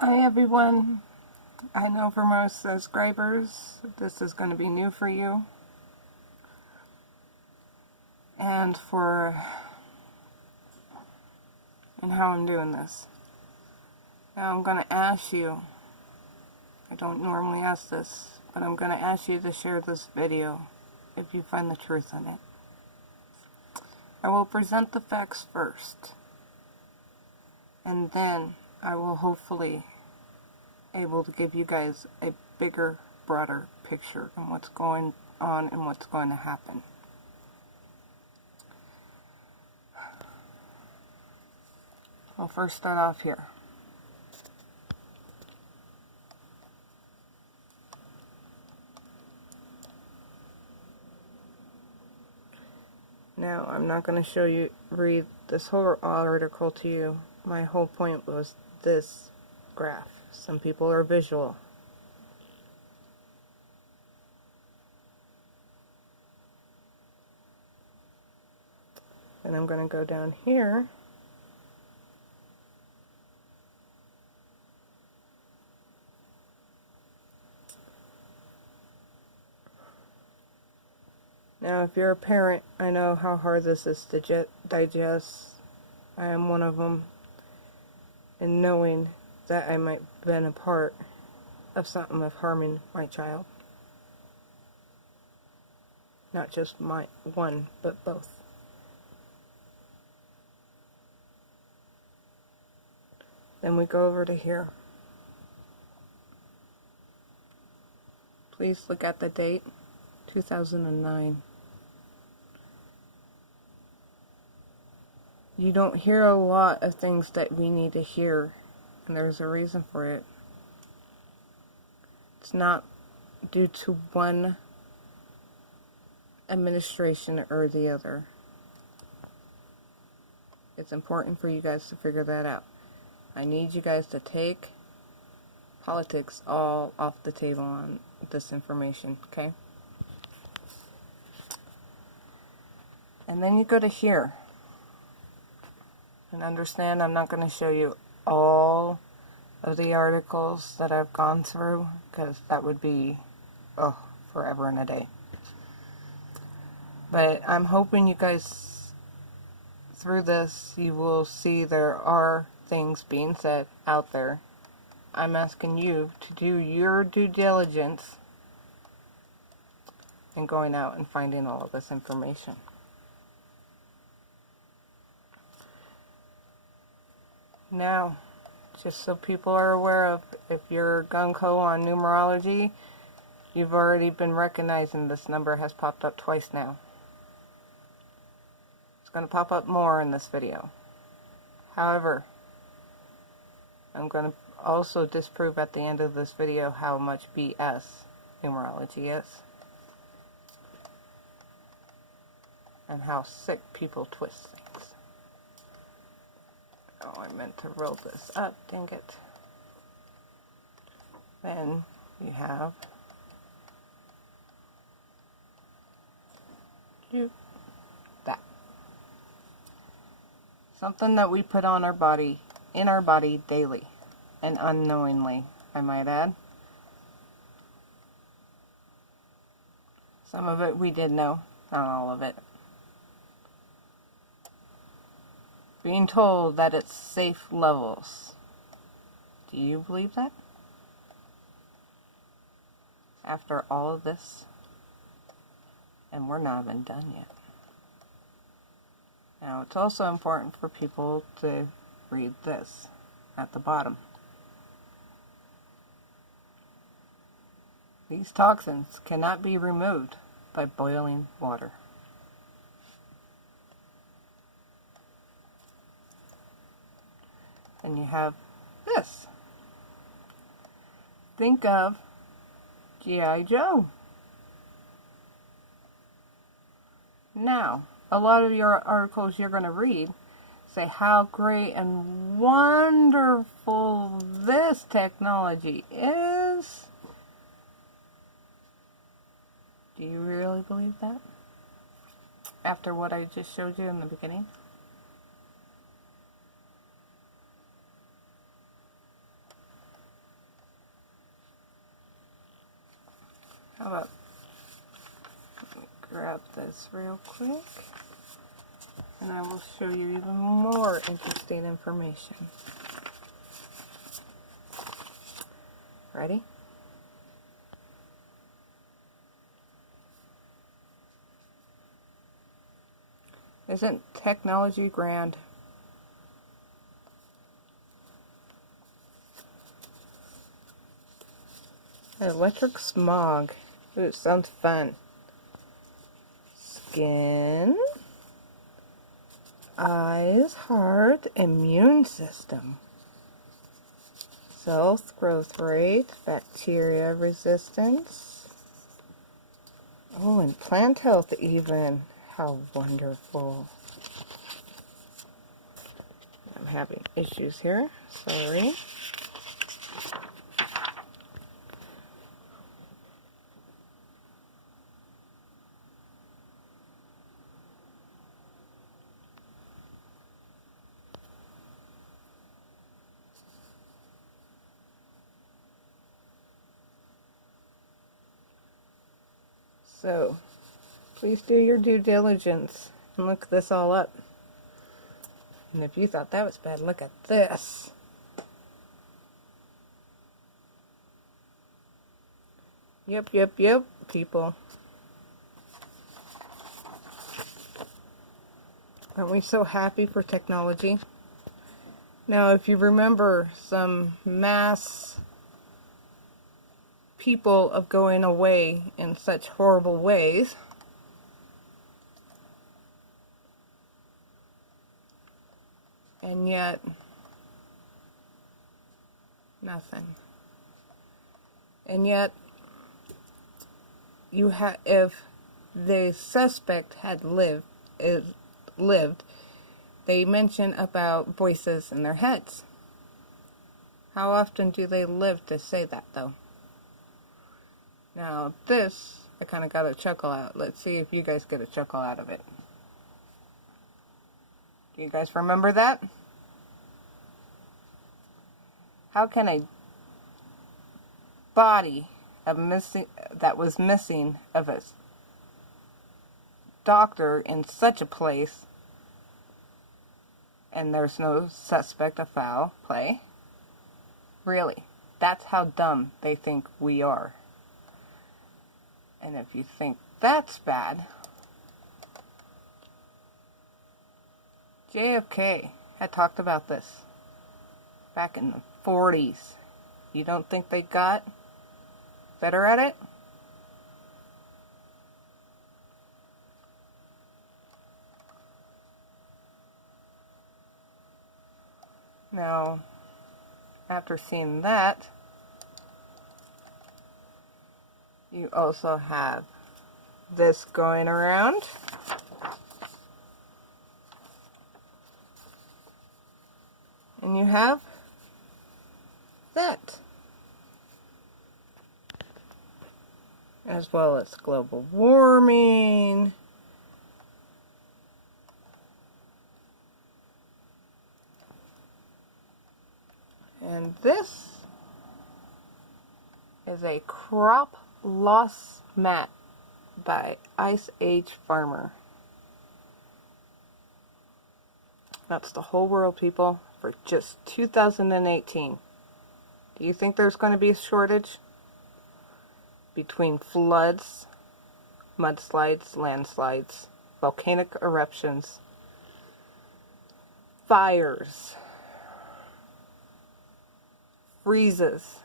Hi everyone. I know for most subscribers this is going to be new for you, and how I'm doing this. Now I'm going to ask you, I don't normally ask this, but I'm going to ask you to share this video if you find the truth in it. I will present the facts first, and then I will hopefully able to give you guys a bigger, broader picture on what's going on and what's going to happen. I'll first start off here. Now, I'm not going to read this whole article to you. My whole point was this graph. Some people are visual. And I'm going to go down here. Now, if you're a parent, I know how hard this is to digest. I am one of them. And knowing that I might have been a part of something of harming my child. Not just my one, but both. Then we go over to here. Please look at the date, 2009. You don't hear a lot of things that we need to hear, and there's a reason for it. It's not due to one administration or the other. It's important for you guys to figure that out. I need you guys to take politics all off the table on this information, okay? And then you go to here. And understand, I'm not going to show you all of the articles that I've gone through, because that would be, forever and a day. But I'm hoping you guys, through this, you will see there are things being said out there. I'm asking you to do your due diligence in going out and finding all of this information. Now, just so people are aware of, if you're gung-ho on numerology, you've already been recognizing this number has popped up twice now. It's going to pop up more in this video. However, I'm going to also disprove at the end of this video how much BS numerology is. And how sick people twist things. Oh, I meant to roll this up, dang it. Then you have that. Something that we put on our body, in our body daily, and unknowingly, I might add. Some of it we did know, not all of it. Being told that it's safe levels. Do you believe that? After all of this? And we're not even done yet. Now, it's also important for people to read this at the bottom. These toxins cannot be removed by boiling water. And you have this. Think of G.I. Joe. Now, a lot of your articles you're going to read say how great and wonderful this technology is. Do you really believe that? After what I just showed you in the beginning? How about grab this real quick, and I will show you even more interesting information. Ready? Isn't technology grand? Electric smog. Ooh, it sounds fun. Skin, eyes, heart, immune system, cell growth rate, bacteria resistance. Oh, and plant health even. How wonderful. I'm having issues here. Sorry. So, please do your due diligence and look this all up. And if you thought that was bad, look at this. Yep, people. Aren't we so happy for technology? Now, if you remember some mass people of going away in such horrible ways, and yet nothing. And yet, if the suspect had lived, they mention about voices in their heads. How often do they live to say that, though? Now, this, I kind of got a chuckle out. Let's see if you guys get a chuckle out of it. Do you guys remember that? How can a body that was missing of a doctor in such a place, and there's no suspect of foul play? Really, that's how dumb they think we are. And if you think that's bad, JFK had talked about this back in the 40s. You don't think they got better at it? Now, after seeing that, you also have this going around. And you have that. As well as global warming. And this is a crop loss map by Ice Age Farmer. That's the whole world, people, for just 2018. Do you think there's going to be a shortage? Between floods, mudslides, landslides, volcanic eruptions, fires, freezes.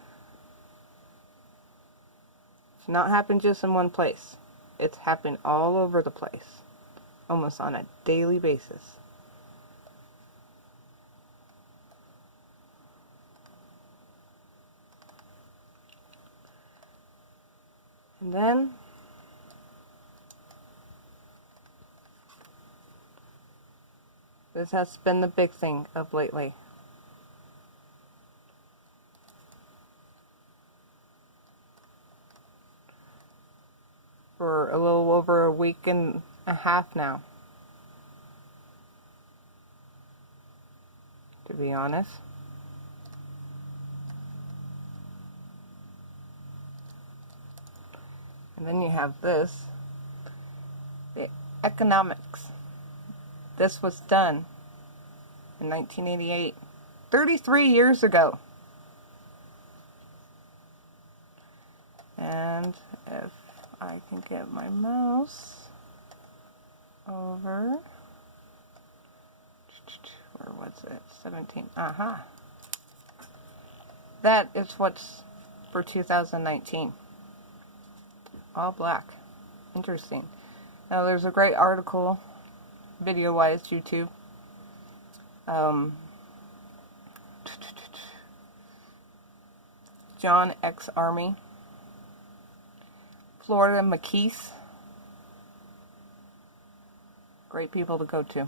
It's not happened just in one place. It's happened all over the place, almost on a daily basis. And then this has been the big thing of lately. For a little over a week and a half now, to be honest. And then you have this, the economics. This was done in 1988, 33 years ago. And if I can get my mouse over, where was it? 17. Aha. That is what's for 2019. All black. Interesting. Now there's a great article, video-wise, YouTube. JonExArmy. Florida McKees. Great people to go to.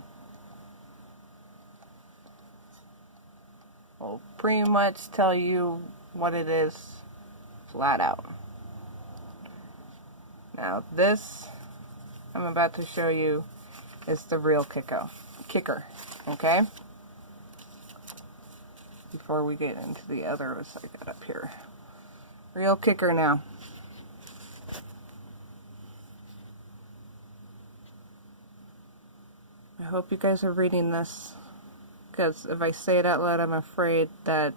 Will pretty much tell you what it is flat out. Now this I'm about to show you is the real kicker, okay? Before we get into the others I got up here. Real kicker now. I hope you guys are reading this, because if I say it out loud, I'm afraid that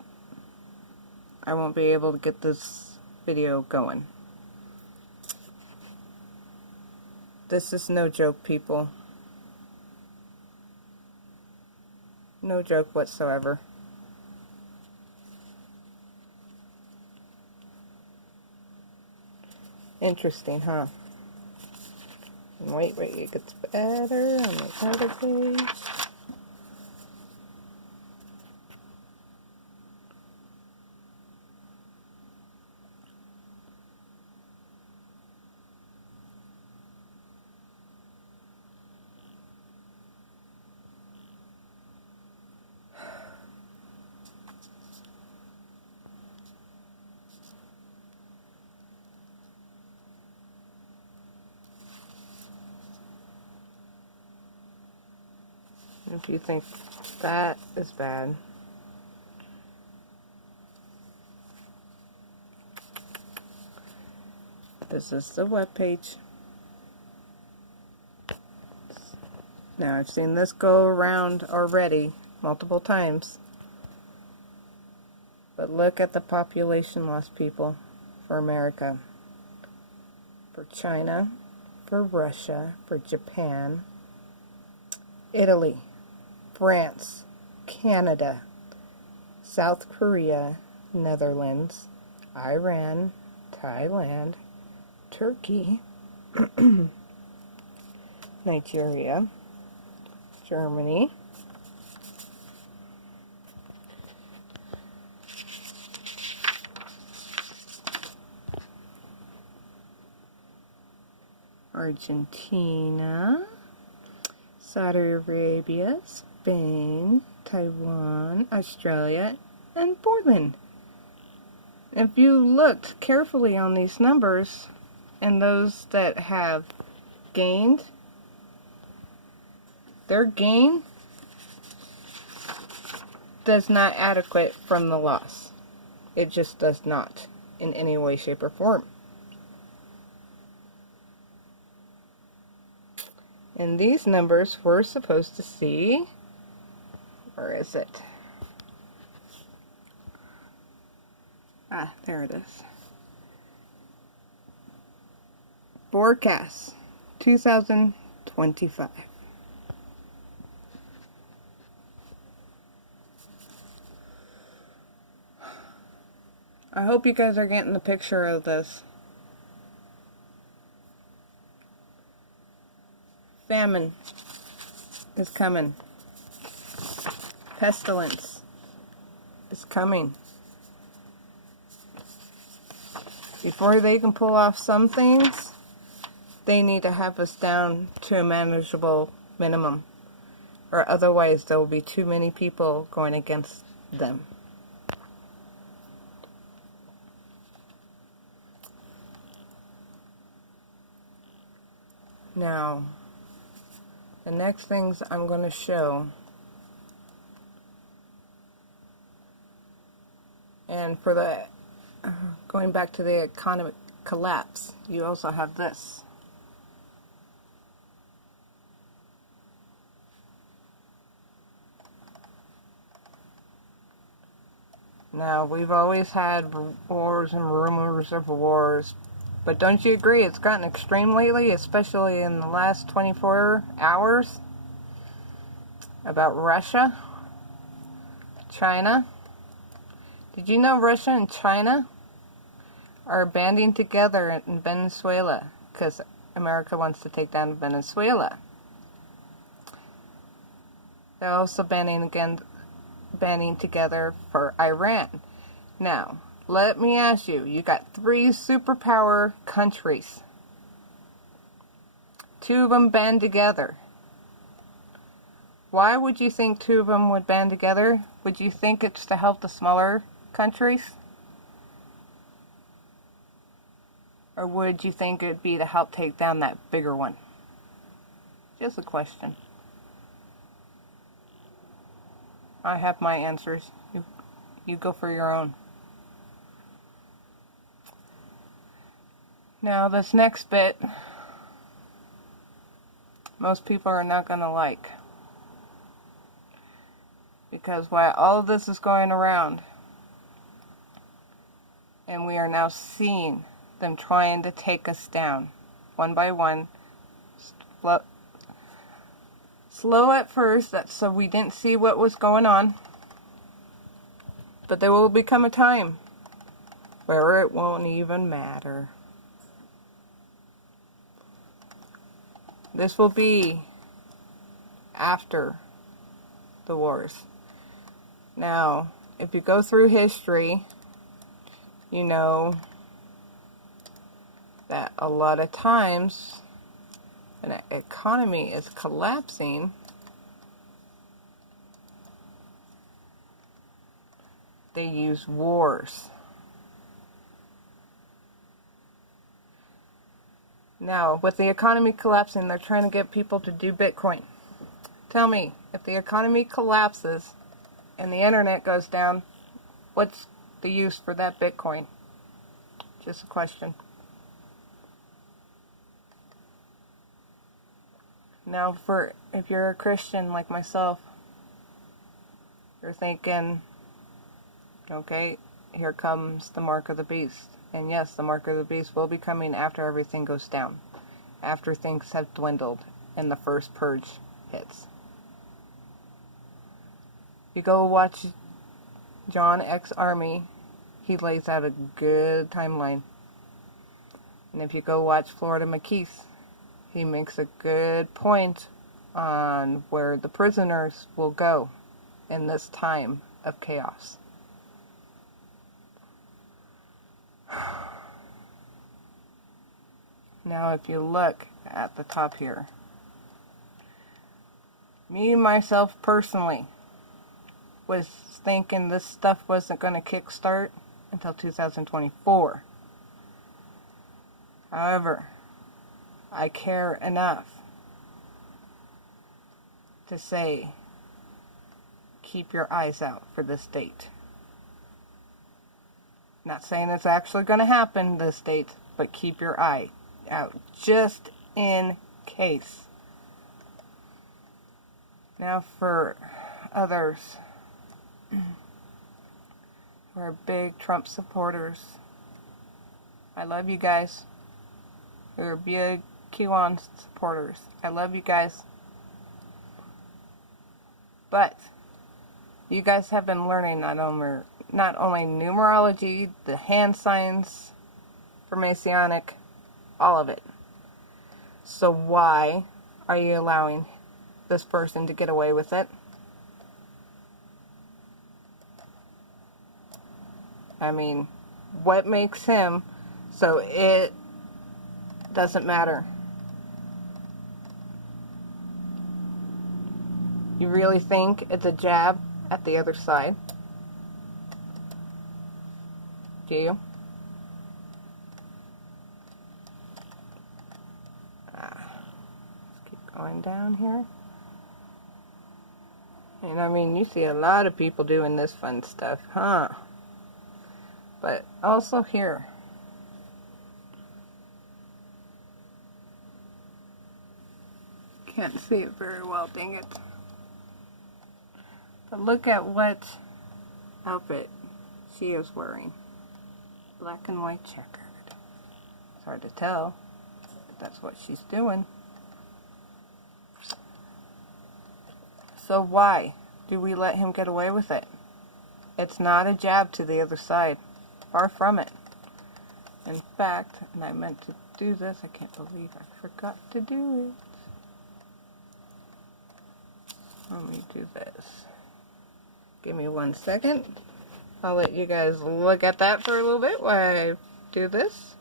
I won't be able to get this video going. This is no joke, people. No joke whatsoever. Interesting, huh? And wait, it gets better on the other page. If you think that is bad, this is the webpage. Now I've seen this go around already multiple times, but look at the population loss, people, for America, for China, for Russia, for Japan, Italy, France, Canada, South Korea, Netherlands, Iran, Thailand, Turkey, Nigeria, Germany, Argentina, Saudi Arabia, Spain, Taiwan, Australia, and Portland. If you looked carefully on these numbers and those that have gained, their gain does not adequate from the loss. It just does not in any way, shape, or form. And these numbers we're supposed to see, where is it? Ah, there it is. Forecast 2025. I hope you guys are getting the picture of this. Famine is coming. Pestilence is coming. Before they can pull off some things, they need to have us down to a manageable minimum, or otherwise there will be too many people going against them. Now, the next things I'm going to show, and for the going back to the collapse, you also have this. Now, we've always had wars and rumors of wars, but don't you agree it's gotten extreme lately, especially in the last 24 hours? About Russia, China. Did you know Russia and China are banding together in Venezuela because America wants to take down Venezuela? They're also banding together for Iran. Now, let me ask you, you got 3 superpower countries. 2 of them band together. Why would you think 2 of them would band together? Would you think it's to help the smaller countries? Or would you think it would be to help take down that bigger one? Just a question. I have my answers. You go for your own. Now, this next bit, most people are not going to like. Because while all of this is going around, and we are now seeing them trying to take us down, one by one, slow at first, that's so we didn't see what was going on, but there will become a time where it won't even matter. This will be after the wars. Now, if you go through history, you know that a lot of times when an economy is collapsing, they use wars. Now, with the economy collapsing, they're trying to get people to do Bitcoin. Tell me, if the economy collapses and the internet goes down, what's the use for that Bitcoin? Just a question. Now, if you're a Christian like myself, you're thinking, okay, here comes the mark of the beast. And yes, the mark of the beast will be coming after everything goes down, after things have dwindled and the first purge hits. You go watch JonExArmy, he lays out a good timeline. And if you go watch Florida McKeith, he makes a good point on where the prisoners will go in this time of chaos. Now, if you look at the top here, me, myself, personally, was thinking this stuff wasn't going to kickstart until 2024. However, I care enough to say, keep your eyes out for this date. Not saying it's actually going to happen this date, but keep your eye out just in case. Now, for others who are big Trump supporters, I love you guys. Who are big QAnon supporters, I love you guys. But you guys have been learning not only numerology, the hand signs for Masonic, all of it. So why are you allowing this person to get away with it? I mean, what makes him so it doesn't matter? You really think it's a jab at the other side? Do you? Let's keep going down here. And I mean, you see a lot of people doing this fun stuff, huh? But also here, can't see it very well, dang it. But look at what outfit she is wearing. Black and white checkered. It's hard to tell, but that's what she's doing. So why do we let him get away with it? It's not a jab to the other side. Far from it. In fact, and I meant to do this, I can't believe I forgot to do it. Let me do this. Give me 1 second. I'll let you guys look at that for a little bit while I do this.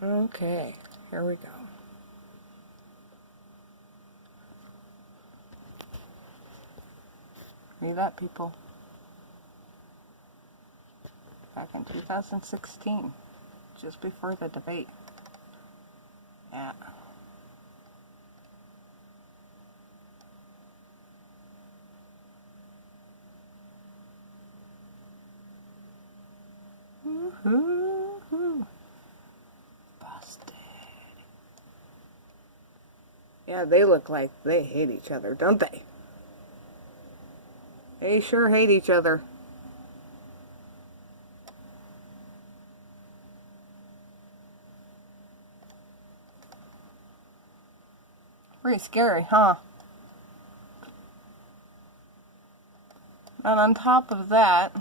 Okay, here we go. Read that, people. Back in 2016, just before the debate. Yeah. Woohoo! Busted. Yeah, they look like they hate each other, don't they? They sure hate each other. Pretty scary, huh? And on top of that,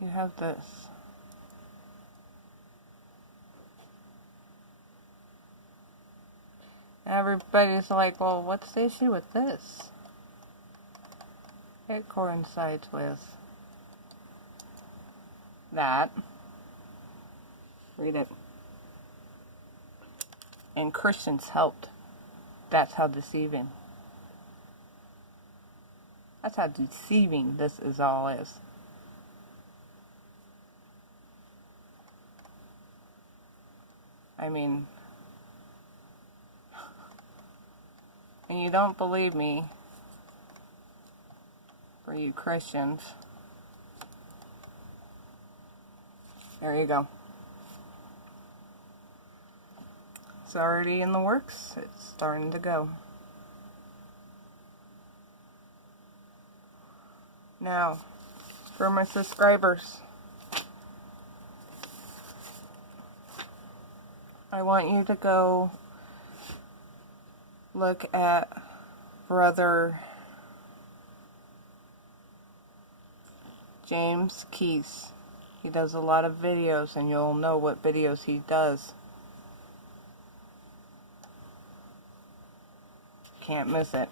you have this. Everybody's like, well, what's the issue with this? It coincides with that. Read it. And Christians helped. That's how deceiving. That's how deceiving this is all is. I mean, and you don't believe me, for you Christians, there you go. It's already in the works. It's starting to go. Now, for my subscribers, I want you to go look at Brother James Keys. He does a lot of videos, and you'll know what videos he does. Can't miss it.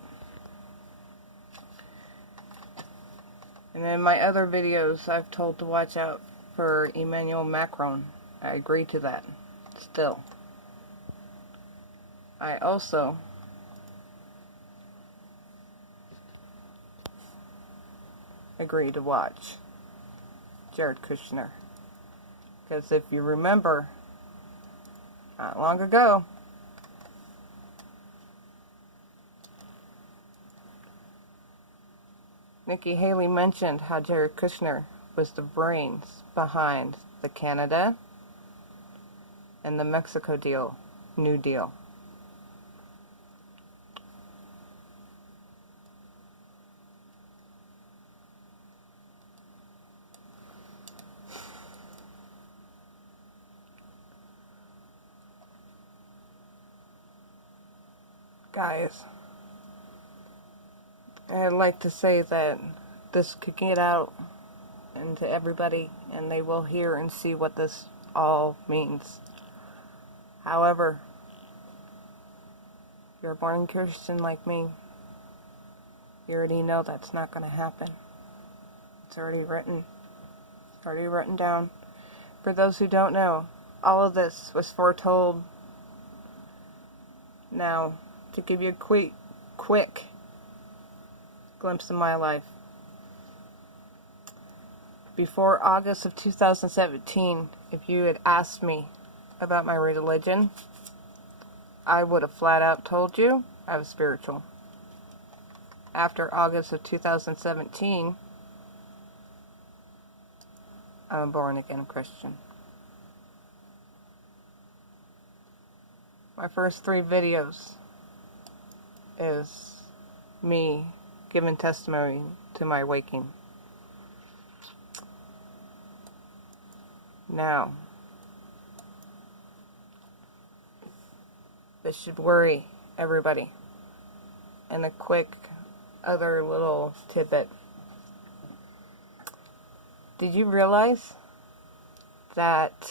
And in my other videos, I've told to watch out for Emmanuel Macron. I agree to that. Still. I also agree to watch Jared Kushner. Because if you remember, not long ago, Nikki Haley mentioned how Jared Kushner was the brains behind the Canada and the Mexico deal, New Deal. Guys, I'd like to say that this could get out into everybody, and they will hear and see what this all means. However, if you're a born Christian like me, you already know that's not going to happen. It's already written. Already written down. For those who don't know, all of this was foretold. Now, to give you a quick glimpse of my life. Before August of 2017, if you had asked me about my religion, I would have flat out told you I was spiritual. After August of 2017, I'm a born-again Christian. My first 3 videos is me giving testimony to my waking. Now, this should worry everybody. And a quick other little tidbit. Did you realize that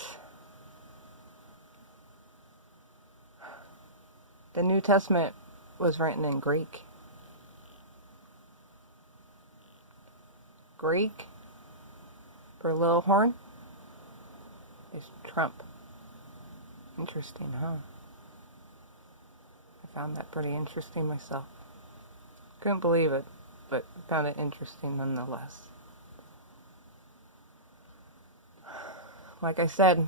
the New Testament was written in Greek? Greek for little horn is Trump. Interesting, huh? I found that pretty interesting myself. Couldn't believe it, but found it interesting nonetheless. Like I said,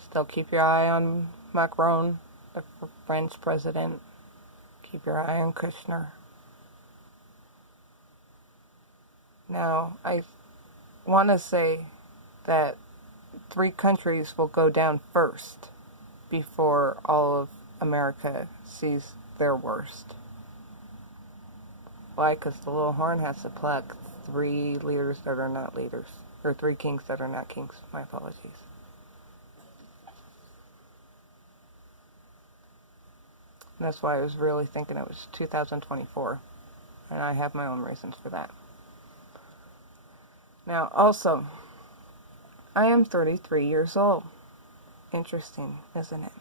still keep your eye on Macron, the French president. Keep your eye on Kushner. Now, I want to say that 3 countries will go down first before all of America sees their worst. Why? Because the little horn has to pluck 3 leaders that are not leaders. Or 3 kings that are not kings. My apologies. And that's why I was really thinking it was 2024. And I have my own reasons for that. Now, also, I am 33 years old. Interesting, isn't it?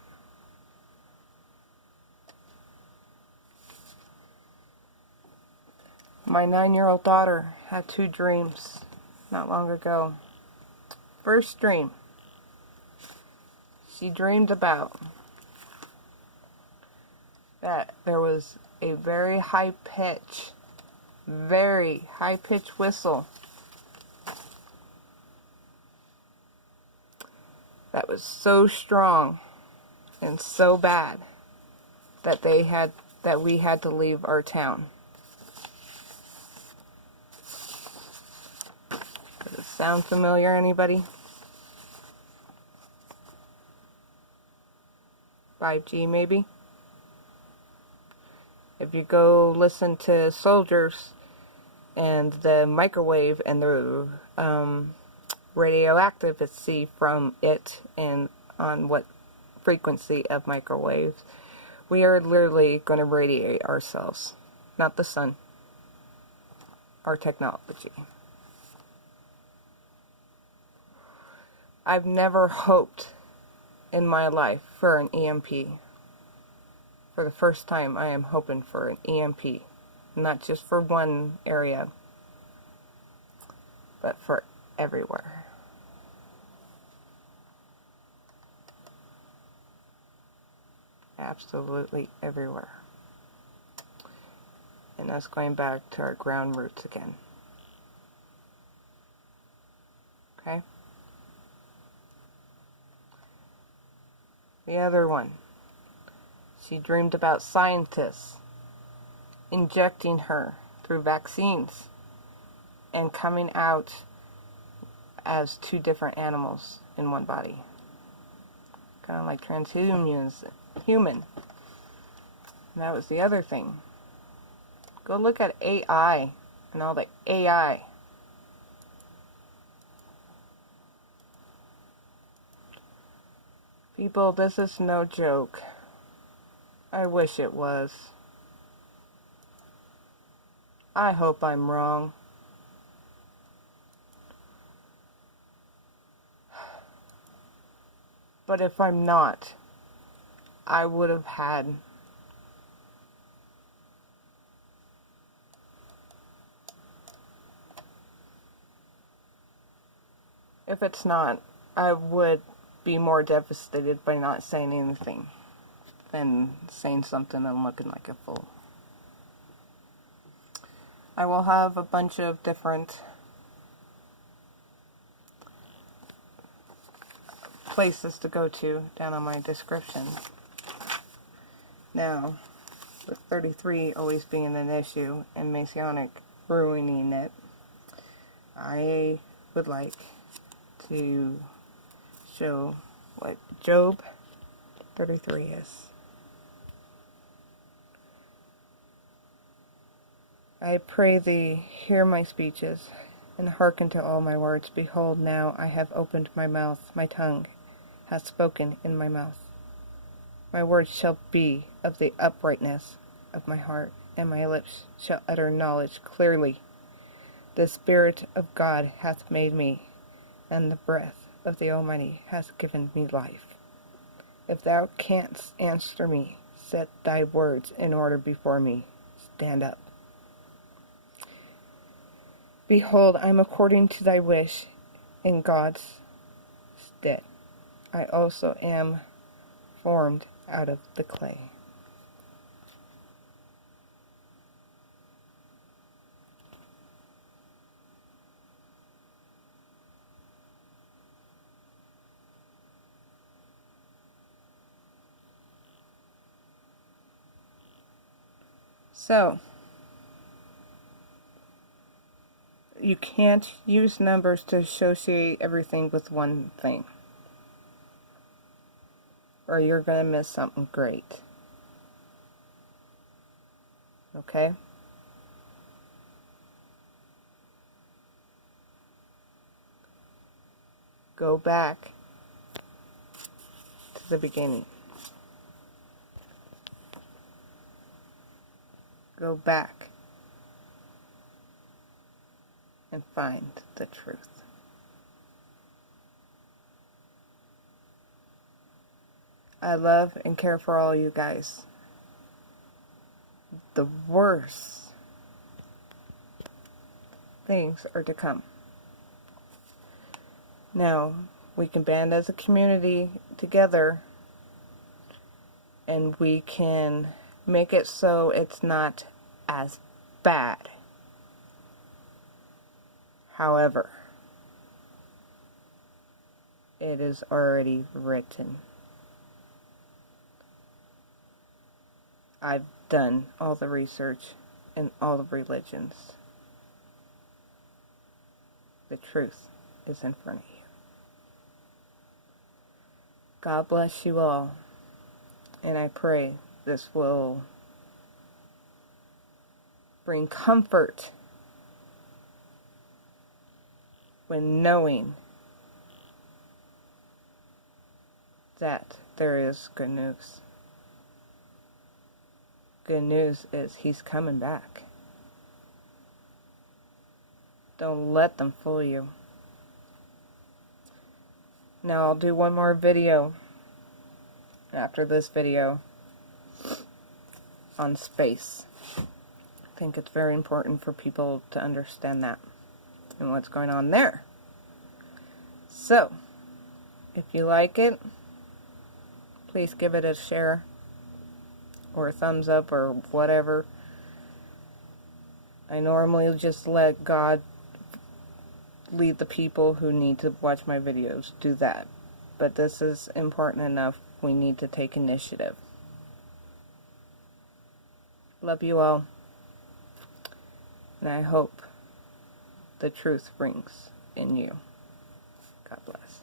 My 9-year-old daughter had 2 dreams not long ago. First dream, she dreamed about that there was a very high pitch whistle that was so strong and so bad that we had to leave our town. Does it sound familiar, anybody? 5G maybe? If you go listen to soldiers and the microwave and the radioactivity from it and on what frequency of microwaves, we are literally going to radiate ourselves. Not the sun. Our technology. I've never hoped in my life for an EMP. For the first time, I am hoping for an EMP. Not just for one area, but for everywhere. Absolutely everywhere. And that's going back to our ground roots again. Okay? The other one. She dreamed about scientists injecting her through vaccines and coming out as 2 different animals in one body. Kind of like transhuman. And that was the other thing. Go look at AI and all the AI. People, this is no joke. I wish it was. I hope I'm wrong. But if I'm not, I would have had If it's not, I would be more devastated by not saying anything than saying something and looking like a fool. I will have a bunch of different places to go to down on my description. Now, with 33 always being an issue and Masonic ruining it, I would like to show what Job 33 is. I pray thee, hear my speeches, and hearken to all my words. Behold, now I have opened my mouth, my tongue hath spoken in my mouth. My words shall be of the uprightness of my heart, and my lips shall utter knowledge clearly. The Spirit of God hath made me, and the breath of the Almighty hath given me life. If thou canst answer me, set thy words in order before me. Stand up. Behold, I am according to thy wish in God's stead. I also am formed out of the clay. So, you can't use numbers to associate everything with one thing, or you're going to miss something great. Okay? Go back to the beginning. Go back and find the truth. I love and care for all you guys. The worst things are to come. Now, we can band as a community together, and we can make it so it's not as bad. However, it is already written. I've done all the research in all the religions. The truth is in front of you. God bless you all, and I pray this will bring comfort when knowing that there is good news. Good news is He's coming back. Don't let them fool you. Now I'll do one more video after this video on space. I think it's very important for people to understand that and what's going on there. So, if you like it, please give it a share or a thumbs up or whatever. I normally just let God lead the people who need to watch my videos do that. But this is important enough. We need to take initiative. Love you all. And I hope the truth rings in you. God bless.